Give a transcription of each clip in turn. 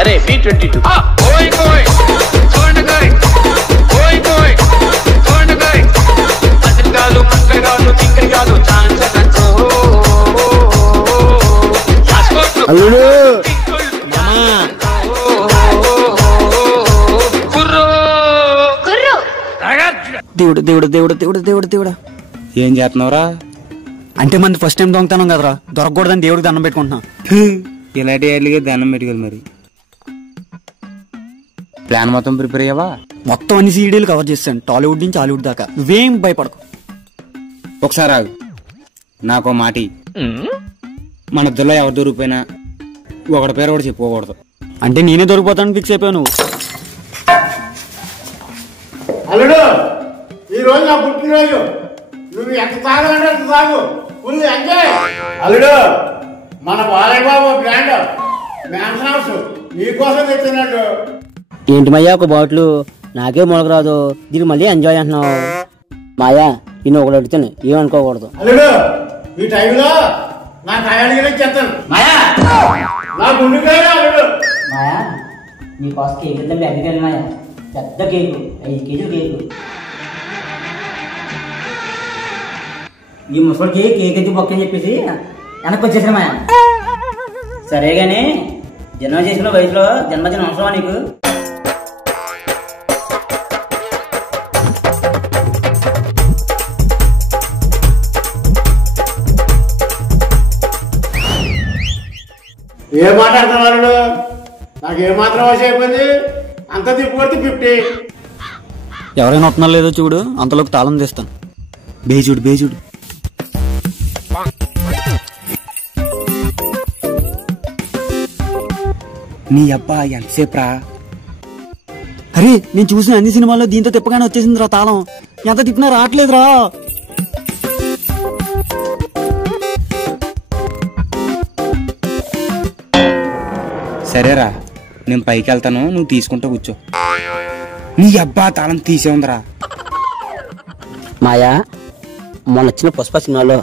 अरे B22 అల్లుడు దేవుడు దేవుడు దేవుడు దేవుడు దేవుడు దేవుడా ఏం చేస్తున్నావురా? అంటే మంది ఫస్ట్ టైం దొంగతనం కదరా, దొరకకూడదని దేవుడికి దండం పెట్టుకుంటున్నా. ఇలాంటి ఏళ్ళకి దండం పెట్టుకోవాలి. మరి ప్లాన్ మొత్తం ప్రిపేర్ అయ్యావా? మొత్తం అన్ని సీడీలు కవర్ చేస్తాను, టాలీవుడ్ నుంచి హాలీవుడ్ దాకా. నువ్వేం భయపడకు. ఒకసారి ఆగు, నాకో మాటి. మన ఇద్దరులో ఎవరు దొరికిపోయినా ఒకటి పేరు కూడా చెప్పుకోకూడదు. అంటే నేనే దొరికిపోతాను ఫిక్స్ అయిపోయావు నువ్వు. అల్లుడు, ఈ రోజు నా పుట్టినరోజు. నువ్వు ఎంత తాగాలంటే అంత తాగు, ఫుల్ ఎంజాయ్. అల్లుడు, మన Balayya Babu brand man's house నీకోసం తెచ్చినట్టు. ఏంటి మయ్యా ఒక బాటిల్? నాకే మొలకరాదు, దీనికి మళ్ళీ ఎంజాయ్ అంటున్నావు. మాయా ఇన్ని ఒకటి అడుగుతాను, ఏమనుకోకూడదు. అల్లుడు, ఈ టైంలో నా కాయాడికి చెప్తాను. మాయా నా గుండెకాయ. అల్లుడు మాయా నీకోసం కేక్ ఇద్దాం, ఎక్కడికి మాయా? పెద్ద కేకు, 5 కేజీల కేకు. ఈ ముసలికి కేక్ ఎత్తి బొక్కని చెప్పేసి వెనక్కి వచ్చేసాను మాయా. సరే గాని జన్మ చేసిన వయసులో జన్మదిన అవసరమా నీకు? ఏం మాట్లాడుతున్నాడు? నాకు ఏమాత్రం ఆశ అయిపోయింది. అంత తిప్పుకొడితే 50. ఎవరైనా వస్తున్నారు లేదో చూడు, అంతలోకి తాళం తీస్తాను. బేజుడు బేజుడు. నీ అబ్బా ఎంతసేపు రా? అరే నేను చూసిన అన్ని సినిమాల్లో దీంతో తిప్పగానే వచ్చేసిందిరా తాళం. ఎంత తిప్పినా రావట్లేదురా. సరేరా, నేను పైకి వెళ్తాను, నువ్వు తీసుకుంటూ కూర్చో. నీ అబ్బా తాళం తీసే ఉందిరా. మాయా మొన్న వచ్చిన పుష్ప సినిమాలో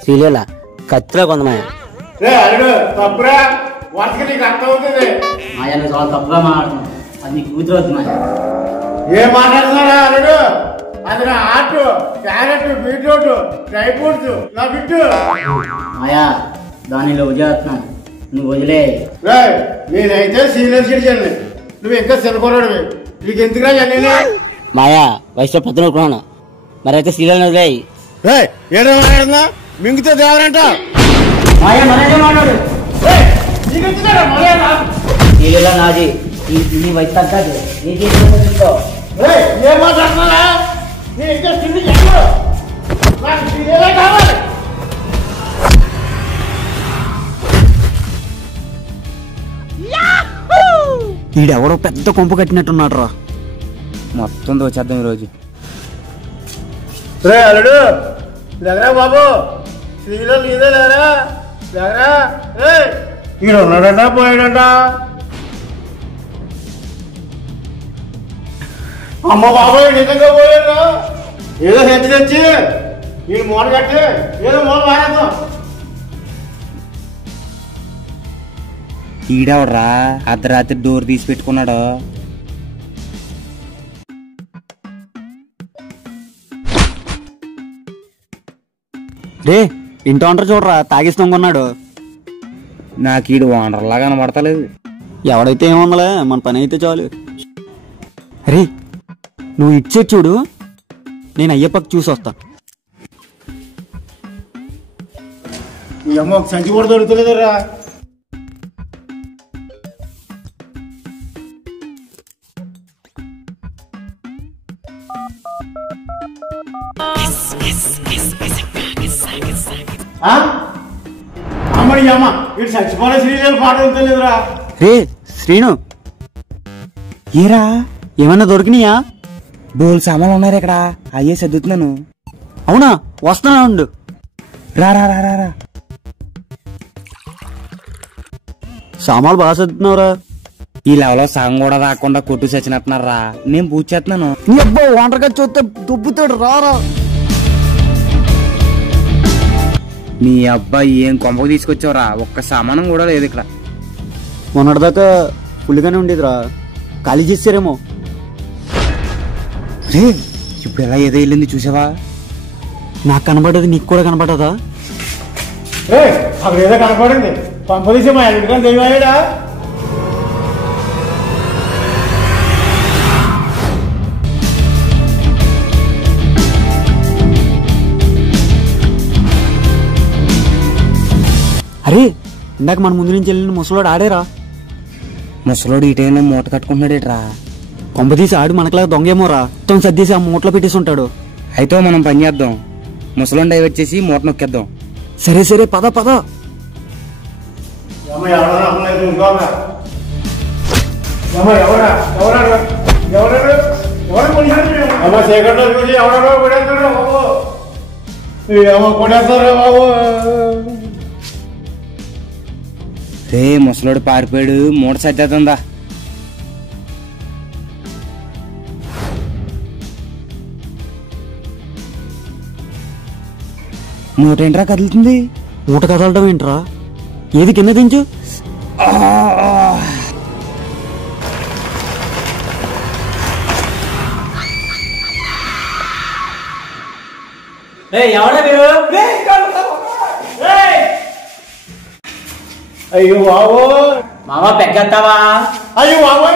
శ్రీలీల కత్తిలో కొంద మాయా. తప్పురా, వాటికి నీకు అర్థం అవుతుంది. మాయా నువ్వు చాలా తప్పుగా మాట్లాడుతున్నావు, అది నీ కూతురు అవుతుంది మాయా. ఏం మాట్లాడుతున్నారా అల్లుడు? అది నా art, carrot, beetroot, dry fruits నా బిట్టు. మాయా దానిలో వదిలేస్తున్నాను, నువ్వు వదిలే. నేనైతే సీనియర్ సిటిజన్, నువ్వు ఇంకా చిన్నకోరాడు. నీకు ఎందుకురా అన్నీ? మాయా వయసులో పెద్ద అనుకున్నాను, మరైతే శ్రీలీలను వదిలేయి. ఏదో మాట్లాడుతున్నా, మింగితే దేవరంట. మాయా మరైతే మాట్లాడు. శ్రీలీల నాది, నీ వయసు తగ్గదు. ఏం మాట్లాడుతున్నారా? నీ ఇంకా చిన్న చెప్పు, నాకు శ్రీలీల కావాలి. ఈడెవడో పెద్ద కొంపు కట్టినట్టున్నాడు రా. మొత్తం దోచేద్దాం ఈరోజు. అల్లుడు లేరా బాబు, శ్రీలో నీదే లేరా? లేరా? ఈయన ఉన్నాడంట, పోయాడంట. అమ్మ బాబాయ్ నిజంగా పోయాడు. ఏదో హెచ్చు తెచ్చి ఈ మూల కట్టి ఏదో మూల మారేద్దాం. ఈడవడరా అర్ధరాత్రి డోర్ తీసి పెట్టుకున్నాడు. రే ఇంటి ఓనర్ చూడరా, తాగేసి దొంగన్నాడు. నాకు ఈడు ఓనర్లా కనబడతలేదు. ఎవడైతే ఏముందలే, మన పని అయితే చాలు. రే నువ్వు ఇచ్చే చూడు, నేను అయ్యప్పకి చూసి వస్తా. ఈ అమ్మ ఒక సంచి కూడా దొరుకుతలేదురా. అమ్మడి అమ్మ ఇటు చచ్చిపోలే శ్రీదేవి పాట వెళ్తలేదురా. రే శ్రీను, ఏరా ఏమన్నా దొరికినాయా? బోల్ సామాన్లు ఉన్నారు ఇక్కడ, అయ్యే చదువుతున్నాను. అవునా, వస్తున్నా ఉండు. రా రా రా రా. సామాన్లు బాగా చదువుతున్నావురా. ఈ లెవెల్లో సగం కూడా రాకుండా కొట్టు చచ్చినట్టున్నారా. నేను పూజ చేస్తున్నాను. నీ అబ్బా ఓనర్ గారు చూస్తే దుబ్బుతాడు. రారా నీ అబ్బాయి ఏం కొంపకు తీసుకొచ్చావురా, ఒక్క సామానం కూడా లేదు ఇక్కడ. మొన్నటిదాకా ఫుల్గానే ఉండేదిరా, ఖాళీ చేసారేమో. రే ఇప్పుడు ఎలా ఏదో వెళ్ళింది చూసావా? నాకు కనబడేది నీకు కూడా కనబడదా? అక్కడ ఏదో కనపడింది, పంపదీసి మా ఇంటికని తెలియడా? అరే ఇందాక మన ముందు నుంచి వెళ్ళిన ముసలోడు ఆడేరా. ముసలోడు ఈ టైంలో మూట కట్టుకుంటున్నాడేట్రా. కొంప తీసి ఆడు మనకలాగా దొంగేమోరా, మొత్తం సర్దేసి ఆ మూటలో పెట్టేసి ఉంటాడు. అయితే మనం పని చేద్దాం, ముసలోని డైవర్ట్ చేసి మూట నొక్కేద్దాం. సరే సరే పద పద. రే ముసలోడు పారిపోయాడు, మూట సర్దేద్దా. మూట ఏంట్రా కదులుతుంది? మూట కదలడం ఏంట్రా? ఏది కింద దించు. ఎవడా మీరు? అయ్యో బాబు, మామ పెగ్గేస్తావా? అయ్యో బాబు